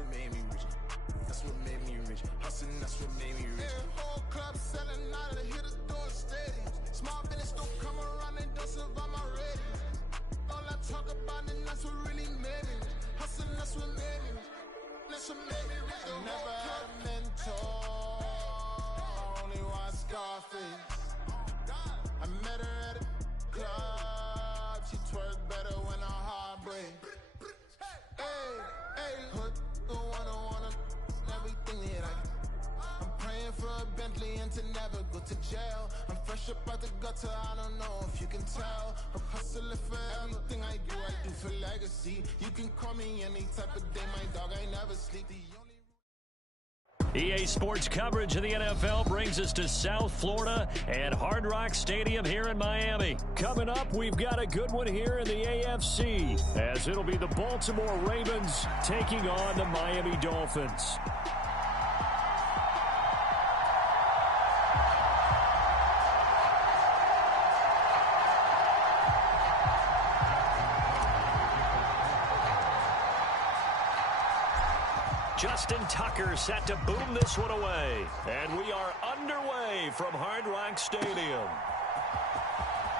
what made me rich. That's what made me rich. Hustling, that's what made me rich. Yeah, whole club selling out of the hitters doing steady. Small business don't come around and don't survive my ratings. All I talk about and that's what really made me rich. Hustling, that's what made me rich. That's what made me rich. I never had a mentor, only one Scarface. I met her at a club, she twerk better when her heart break. Hey, hey, hood, the wanna everything that I get. I'm praying for a Bentley and to never go to jail. I'm fresh up out the gutter, I don't know if you can tell. I'm hustling for everything I do for legacy. You can call me any type of day, my dog, I never sleep. EA Sports coverage of the NFL brings us to South Florida and Hard Rock Stadium here in Miami. Coming up, we've got a good one here in the AFC, as it'll be the Baltimore Ravens taking on the Miami Dolphins. Justin Tucker set to boom this one away. And we are underway from Hard Rock Stadium.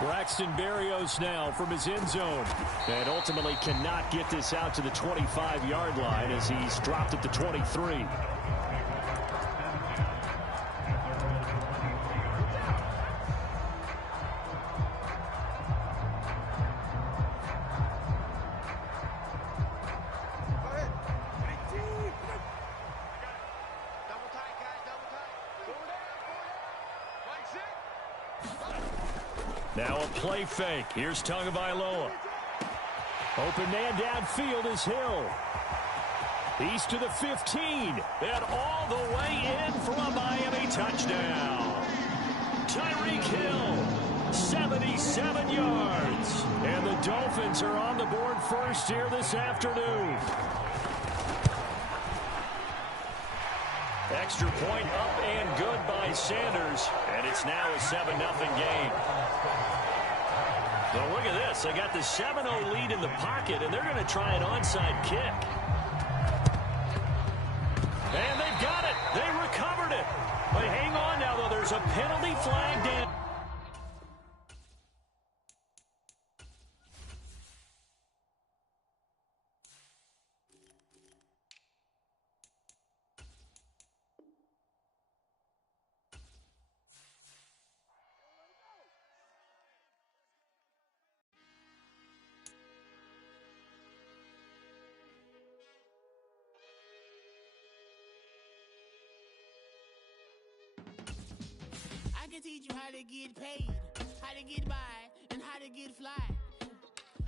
Braxton Berrios now from his end zone. And ultimately cannot get this out to the 25-yard line as he's dropped at the 23. Now a play fake. Here's Tagovailoa. Open man downfield is Hill. He's to the 15. And all the way in for a Miami touchdown. Tyreek Hill, 77 yards. And the Dolphins are on the board first here this afternoon. Extra point up and good by Sanders. And it's now a 7-0 game. Well, look at this. They got the 7-0 lead in the pocket, and they're going to try an onside kick. And they've got it. They recovered it. But hang on now, though. There's a penalty flag down. I can teach you how to get paid, how to get by, and how to get fly.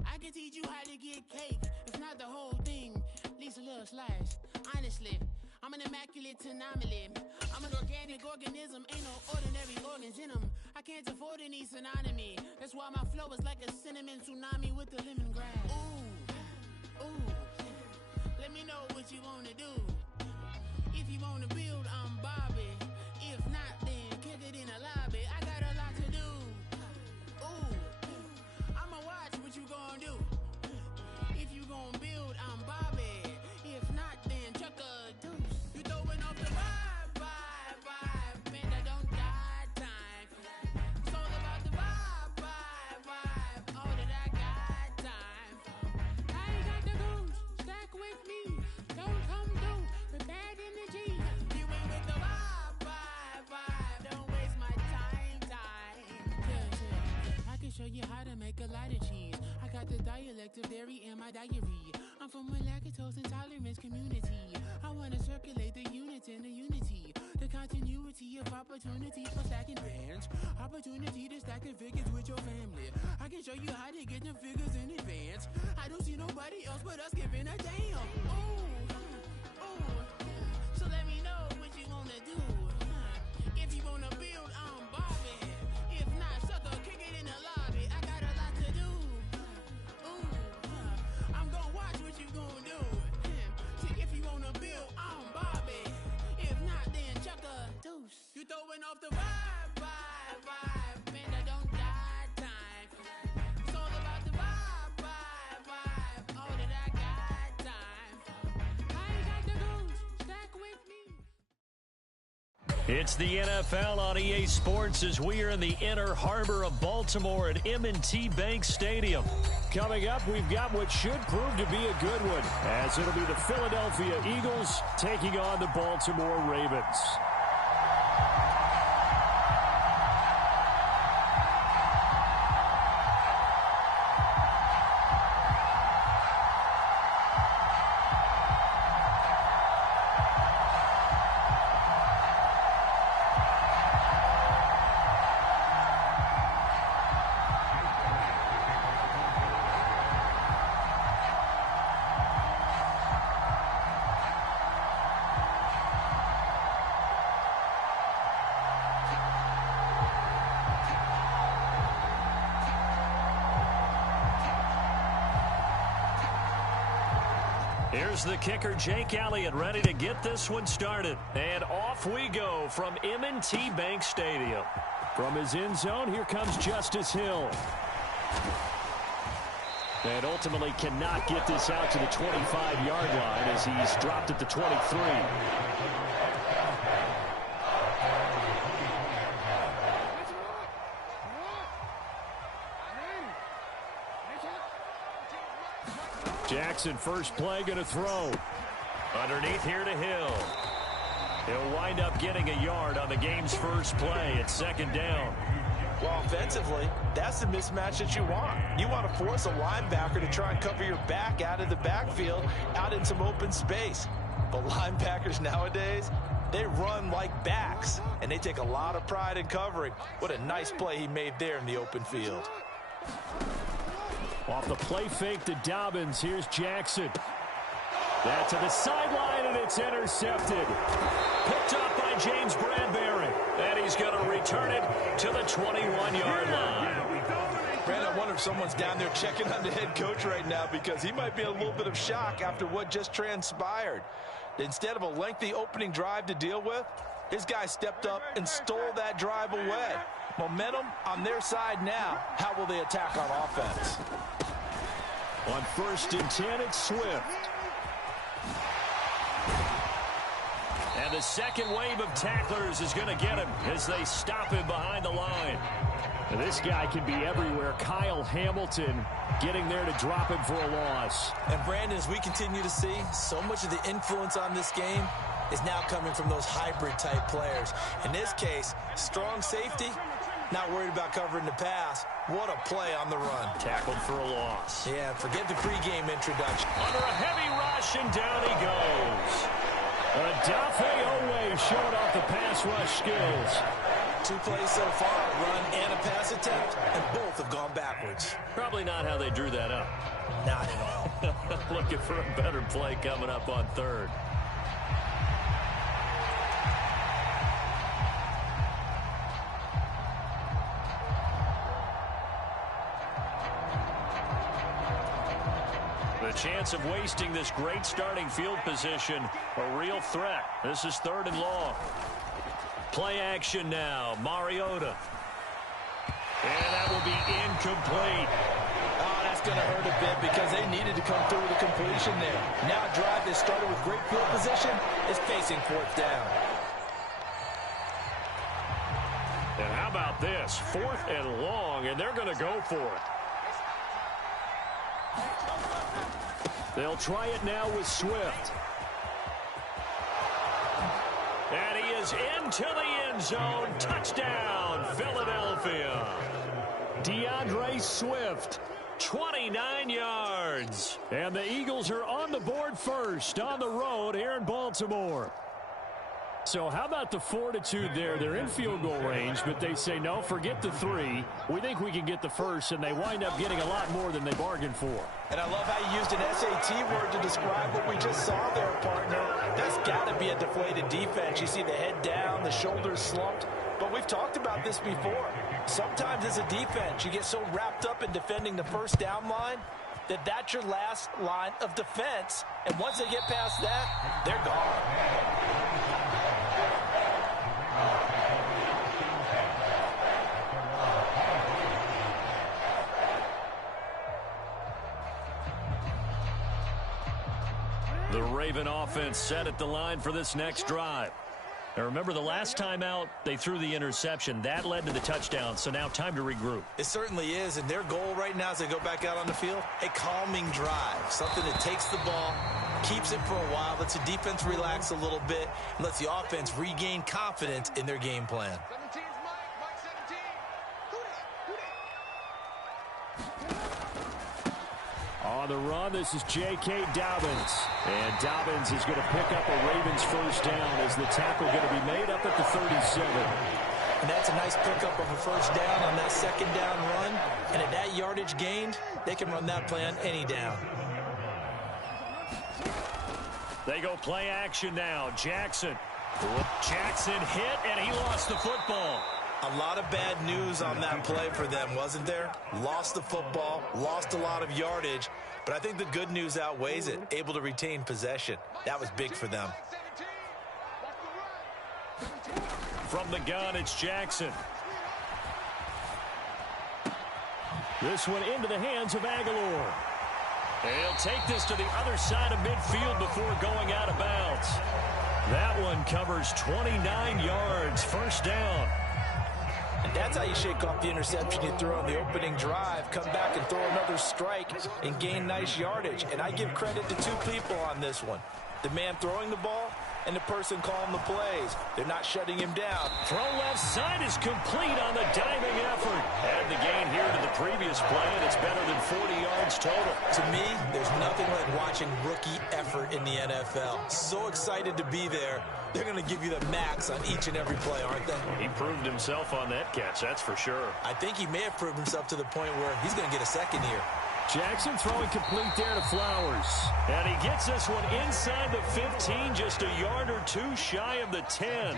I can teach you how to get cake, if not the whole thing, at least a little slice. Honestly, I'm an immaculate anomaly. I'm an organic organism, ain't no ordinary organs in them. I can't afford any synonymy. That's why my flow is like a cinnamon tsunami with the lemongrass. Ooh, ooh, let me know what you wanna do. If you wanna build, I'm Bobby. If not, then kick it in a lobby. I got a lot to do. Ooh, I'ma watch what you gon' do. If you gon' build, I'm Bobby. If not, then chuck a deuce. You throwing off the vibe. Man, I don't die time. It's all about the vibe. All that I got time. I ain't got the goose. Stack with me. Don't come through with bad energy. You ain't with the vibe. Don't waste my time. Yeah. I can show you how to make a lot of cheese. I got the dialect of dairy in my diary. I'm from a lactose intolerance community. I wanna circulate the units in the unity. The continuity of opportunities for stacking bands. Opportunity to stack the figures with your family. I can show you how to get the figures in advance. I don't see nobody else but us giving a damn. Ooh. So let me know what you wanna do. If you wanna build, I'm Bobby. If not, sucker, kick it in the lobby. I got a lot to do. Ooh, I'm gonna watch what you gonna do. See, if you wanna build, I'm Bobby. If not, then chuck a deuce. You throwing off the vibe. Man, I don't die time. It's all about the vibe. All that I got time. It's the NFL on EA Sports as we are in the inner harbor of Baltimore at M&T Bank Stadium. Coming up, we've got what should prove to be a good one, as it'll be the Philadelphia Eagles taking on the Baltimore Ravens. Here's the kicker, Jake Elliott, ready to get this one started. And off we go from M&T Bank Stadium. From his end zone, here comes Justice Hill. And ultimately cannot get this out to the 25-yard line as he's dropped at the 23. Jackson, first play, going to throw. Underneath here to Hill. He'll wind up getting a yard on the game's first play at second down. Well, offensively, that's the mismatch that you want. You want to force a linebacker to try and cover your back out of the backfield, out in some open space. But linebackers nowadays, they run like backs, and they take a lot of pride in covering. What a nice play he made there in the open field. Off the play fake to Dobbins, here's Jackson. That to the sideline, and it's intercepted. Picked up by James Bradbury. And he's going to return it to the 21-yard line. Brandon, I wonder if someone's down there checking on the head coach right now, because he might be in a little bit of shock after what just transpired. Instead of a lengthy opening drive to deal with, his guy stepped up and stole that drive away. Momentum on their side now. How will they attack on offense? On 1st and 10, it's Swift. And the second wave of tacklers is going to get him as they stop him behind the line. And this guy can be everywhere. Kyle Hamilton getting there to drop him for a loss. And Brandon, as we continue to see, so much of the influence on this game is now coming from those hybrid-type players. In this case, strong safety, not worried about covering the pass. What a play on the run. Tackled for a loss. Yeah, forget the pregame introduction. Under a heavy rush, and down he goes. Adafe Owe showing off the pass rush skills. 2 plays so far, a run and a pass attempt, and both have gone backwards. Probably not how they drew that up. Not at all. Looking for a better play coming up on 3rd. The chance of wasting this great starting field position, a real threat. This is 3rd and long. Play action now, Mariota. And that will be incomplete. Oh, that's going to hurt a bit because they needed to come through with a completion there. Now a drive that started with great field position is facing 4th down. And how about this? 4th and long, and they're going to go for it. They'll try it now with Swift. And he is into the end zone. Touchdown, Philadelphia. DeAndre Swift, 29 yards. And the Eagles are on the board first on the road here in Baltimore. So how about the fortitude there? They're in field goal range, but they say, no, forget the 3. We think we can get the first, and they wind up getting a lot more than they bargained for. And I love how you used an SAT word to describe what we just saw there, partner. That's got to be a deflated defense. You see the head down, the shoulders slumped. But we've talked about this before. Sometimes as a defense, you get so wrapped up in defending the first down line that that's your last line of defense. And once they get past that, they're gone. The Raven offense set at the line for this next drive. Now remember, the last time out, they threw the interception. That led to the touchdown, so now time to regroup. It certainly is, and their goal right now as they go back out on the field, a calming drive, something that takes the ball, keeps it for a while, lets the defense relax a little bit, and lets the offense regain confidence in their game plan. On the run, this is J.K. Dobbins. And Dobbins is going to pick up a Ravens first down as the tackle going to be made up at the 37. And that's a nice pickup of a first down on that second down run. And at that yardage gained, they can run that play on any down. They go play action now. Jackson hit, and he lost the football. A lot of bad news on that play for them, wasn't there? Lost the football, lost a lot of yardage, but I think the good news outweighs it. Able to retain possession. That was big for them. From the gun, it's Jackson. This one into the hands of Aguilar. He'll take this to the other side of midfield before going out of bounds. That one covers 29 yards, first down. And that's how you shake off the interception you threw on the opening drive, come back and throw another strike and gain nice yardage. And I give credit to two people on this one. The man throwing the ball and the person calling the plays. They're not shutting him down. Throw left side is complete on the diving effort. Add the gain here to the previous play, and it's better than 40 yards total. To me, there's nothing like watching rookie effort in the NFL. So excited to be there. They're going to give you the max on each and every play, aren't they? He proved himself on that catch, that's for sure. I think he may have proved himself to the point where he's going to get a second here. Jackson throwing complete there to Flowers. And he gets this one inside the 15, just a yard or two shy of the 10.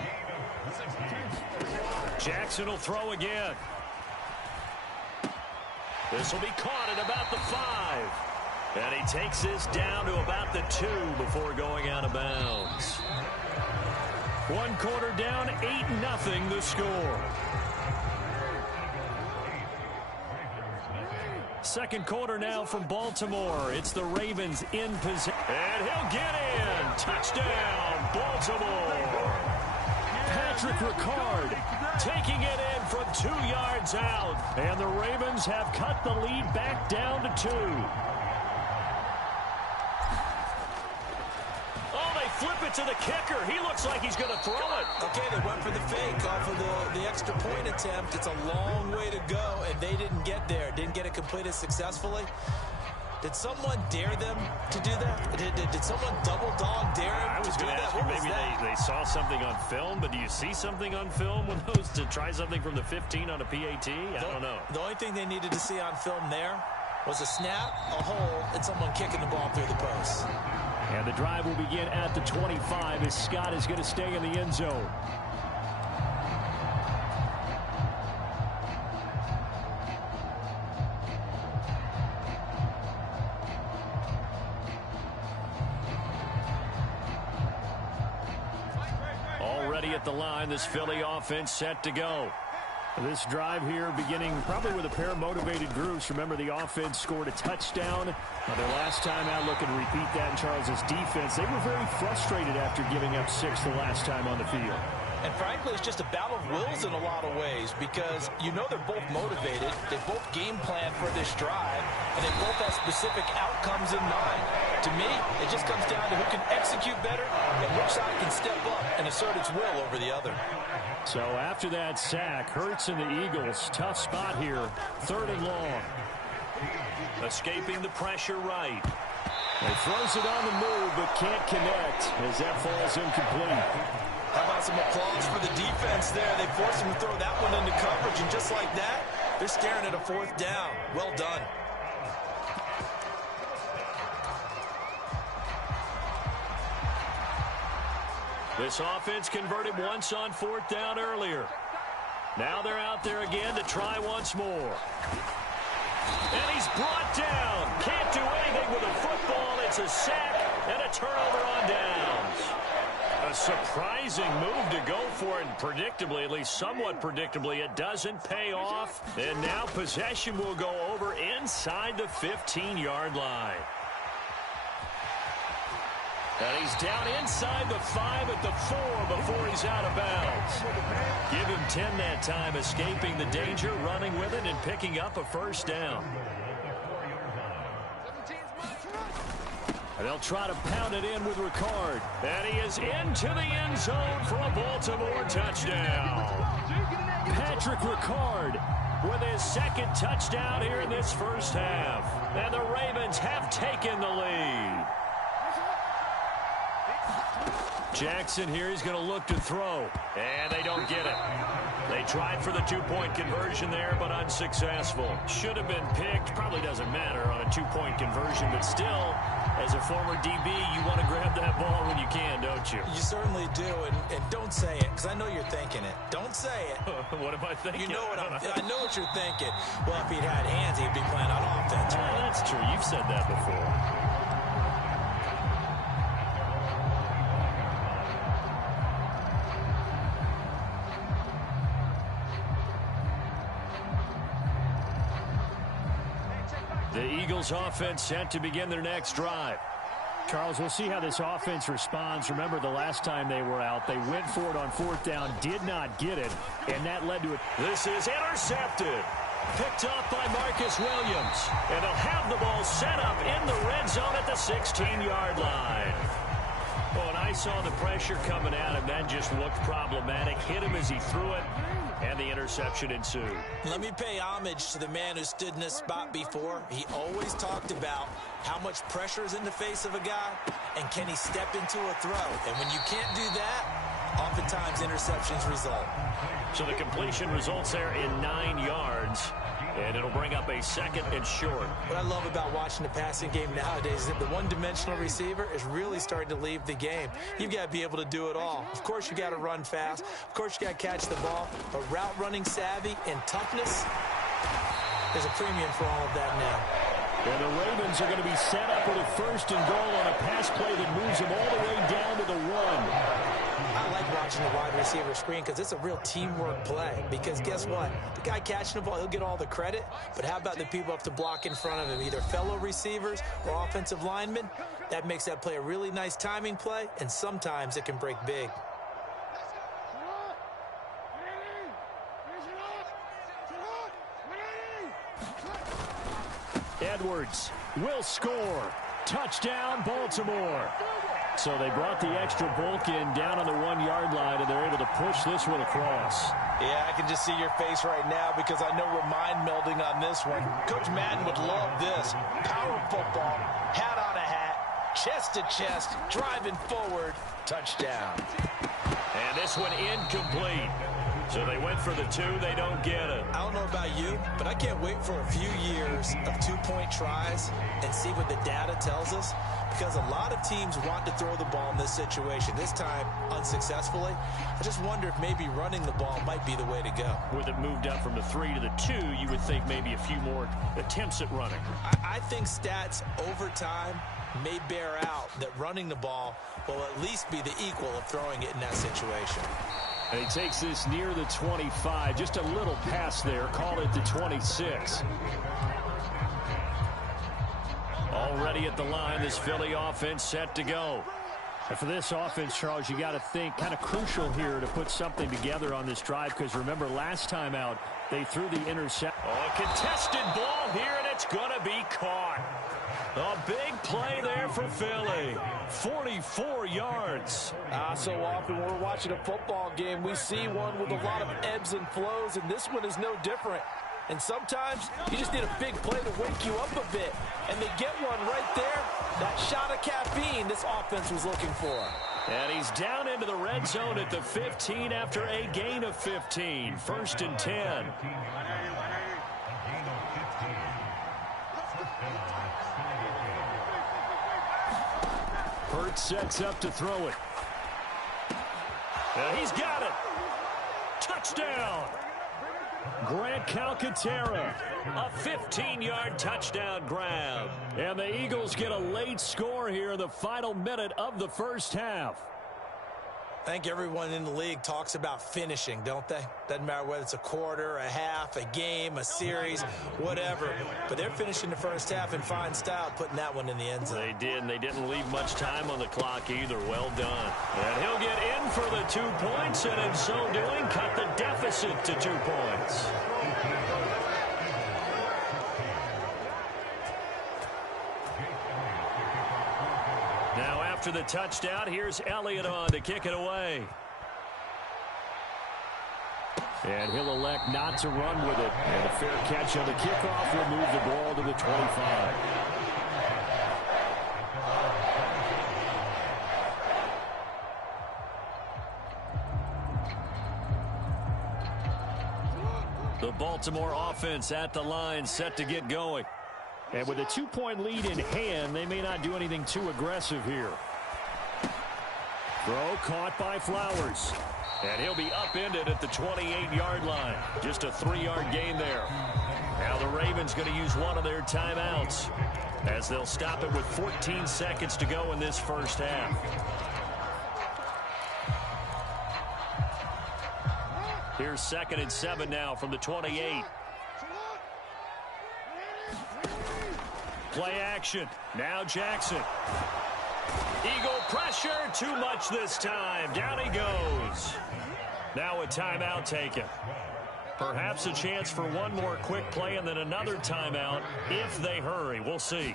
Jackson will throw again. This will be caught at about the 5. And he takes this down to about the 2 before going out of bounds. 1 quarter down, 8-0 the score. Second quarter now from Baltimore. It's the Ravens in position. And he'll get in. Touchdown, Baltimore. Patrick Ricard taking it in from 2 yards out. And the Ravens have cut the lead back down to 2. Flip it to the kicker. He looks like he's going to throw it. Okay, they went for the fake off of the extra point attempt. It's a long way to go, and they didn't get there. Didn't get it completed successfully. Did someone dare them to do that? Did someone double dog dare him to do that? I was going to ask you, maybe they saw something on film, but do you see something on film with those to try something from the 15 on a PAT? I don't know. The only thing they needed to see on film there was a snap, a hole, and someone kicking the ball through the post. And the drive will begin at the 25 as Scott is going to stay in the end zone. Already at the line, this Philly offense set to go. This drive here beginning probably with a pair of motivated groups. Remember, the offense scored a touchdown. Their last time out, looking to repeat that in Charles's defense. They were very frustrated after giving up 6 the last time on the field. And frankly, it's just a battle of wills in a lot of ways because you know they're both motivated. They both game plan for this drive, and they both have specific outcomes in mind. To me, it just comes down to who can execute better and which side can step up and assert its will over the other. So after that sack, Hurts and the Eagles, tough spot here, 3rd and long. Escaping the pressure right. He throws it on the move, but can't connect as that falls incomplete. How about some applause for the defense there? They forced him to throw that one into coverage, and just like that, they're staring at a 4th down. Well done. This offense converted once on 4th down earlier. Now they're out there again to try once more. And he's brought down. Can't do anything with a football. It's a sack and a turnover on downs. A surprising move to go for it, and predictably, at least somewhat predictably, it doesn't pay off. And now possession will go over inside the 15-yard line. And he's down inside the 5 at the 4 before he's out of bounds. Give him 10 that time, escaping the danger, running with it, and picking up a first down. And they'll try to pound it in with Ricard. And he is into the end zone for a Baltimore touchdown. Patrick Ricard with his second touchdown here in this first half. And the Ravens have taken the lead. Jackson here, he's going to look to throw. And they don't get it. They tried for the two-point conversion there, but unsuccessful. Should have been picked. Probably doesn't matter on a two-point conversion, but still, as a former DB, you want to grab that ball when you can, don't you? You certainly do, and don't say it, because I know you're thinking it. Don't say it. What am I thinking? You know what I know what you're thinking. Well, if he'd had hands, he'd be playing on offense. Right? That's true. You've said that before. The Eagles offense set to begin their next drive. Charles, we'll see how this offense responds. Remember, the last time they were out, they went for it on fourth down, did not get it, and that led to it. This is intercepted. Picked up by Marcus Williams. And they'll have the ball set up in the red zone at the 16-yard line. Oh, and I saw the pressure coming at him. That just looked problematic. Hit him as he threw it, and the interception ensued. Let me pay homage to the man who stood in this spot before. He always talked about how much pressure is in the face of a guy, and can he step into a throw. And when you can't do that, oftentimes interceptions result. So the completion results there in 9 yards. And it'll bring up a second and short. What I love about watching the passing game nowadays is that the one-dimensional receiver is really starting to leave the game. You've got to be able to do it all. Of course, you got to run fast. Of course, you got to catch the ball. But route running savvy and toughness, there's a premium for all of that now. And the Ravens are going to be set up with a first and goal on a pass play that moves them all the way down to the 1. I like watching the wide receiver screen because it's a real teamwork play. Because guess what? The guy catching the ball, he'll get all the credit. But how about the people up to block in front of him, either fellow receivers or offensive linemen? That makes that play a really nice timing play, and sometimes it can break big. Edwards will score. Touchdown, Baltimore. So they brought the extra bulk in down on the 1-yard line, and they're able to push this one across. Yeah, I can just see your face right now because I know we're mind melding on this one. Coach Madden would love this. Power football, hat on a hat, chest to chest, driving forward, touchdown. And this one incomplete. So they went for the 2, they don't get it. I don't know about you, but I can't wait for a few years of two-point tries and see what the data tells us, because a lot of teams want to throw the ball in this situation. This time, unsuccessfully. I just wonder if maybe running the ball might be the way to go. With it moved up from the 3 to the 2, you would think maybe a few more attempts at running. I think stats over time may bear out that running the ball will at least be the equal of throwing it in that situation. And he takes this near the 25. Just a little pass there. Call it the 26. Already at the line, this Philly offense set to go. And for this offense, Charles, you got to think kind of crucial here to put something together on this drive, because remember last time out, they threw the intercept. Oh, a contested ball here, and it's going to be caught. A big play there for Philly. 44 yards. So often when we're watching a football game, we see one with a lot of ebbs and flows, and this one is no different. And sometimes you just need a big play to wake you up a bit. And they get one right there. That shot of caffeine this offense was looking for. And he's down into the red zone at the 15 after a gain of 15. 1st and 10. Hurts sets up to throw it. And he's got it. Touchdown. Grant Calcaterra. A 15-yard touchdown grab. And the Eagles get a late score here in the final minute of the first half. I think everyone in the league talks about finishing, don't they? Doesn't matter whether it's a quarter, a half, a game, a series, whatever. But they're finishing the first half in fine style, putting that one in the end zone. They did, and they didn't leave much time on the clock either. Well done. And he'll get in for the 2 points, and in so doing, cut the deficit to 2 points. Now after the touchdown, here's Elliott on to kick it away. And he'll elect not to run with it. And a fair catch on the kickoff will move the ball to the 25. The Baltimore offense at the line, set to get going. And with a 2-point lead in hand, they may not do anything too aggressive here. Throw caught by Flowers. And he'll be upended at the 28-yard line. Just a 3-yard gain there. Now the Ravens going to use one of their timeouts as they'll stop it with 14 seconds to go in this first half. Here's 2nd and 7 now from the 28. Play action. Now Jackson. Eagle pressure. Too much this time. Down he goes. Now a timeout taken. Perhaps a chance for one more quick play and then another timeout if they hurry. We'll see.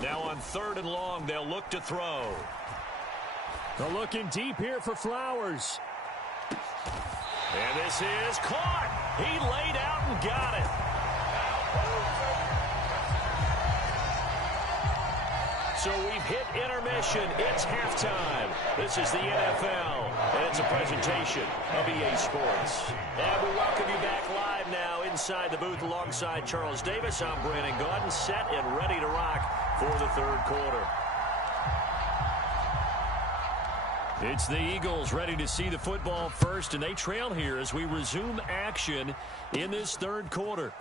Now on 3rd and long, they'll look to throw. They're looking deep here for Flowers. And this is caught. He laid out and got it. So we've hit intermission. It's halftime. This is the NFL, and it's a presentation of EA Sports. And we welcome you back live now inside the booth alongside Charles Davis. I'm Brandon Gaudin, set and ready to rock for the 3rd quarter. It's the Eagles ready to see the football first, and they trail here as we resume action in this 3rd quarter.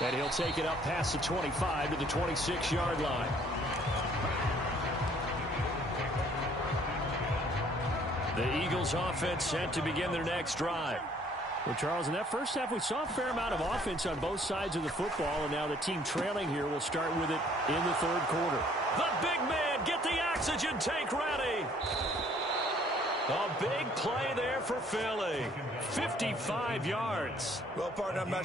And he'll take it up past the 25 to the 26-yard line. The Eagles offense set to begin their next drive. Well, Charles, in that first half, we saw a fair amount of offense on both sides of the football, and now the team trailing here will start with it in the 3rd quarter. The big man, get the oxygen tank ready. A big play there for Philly. 55 yards. Well, partner, I'm not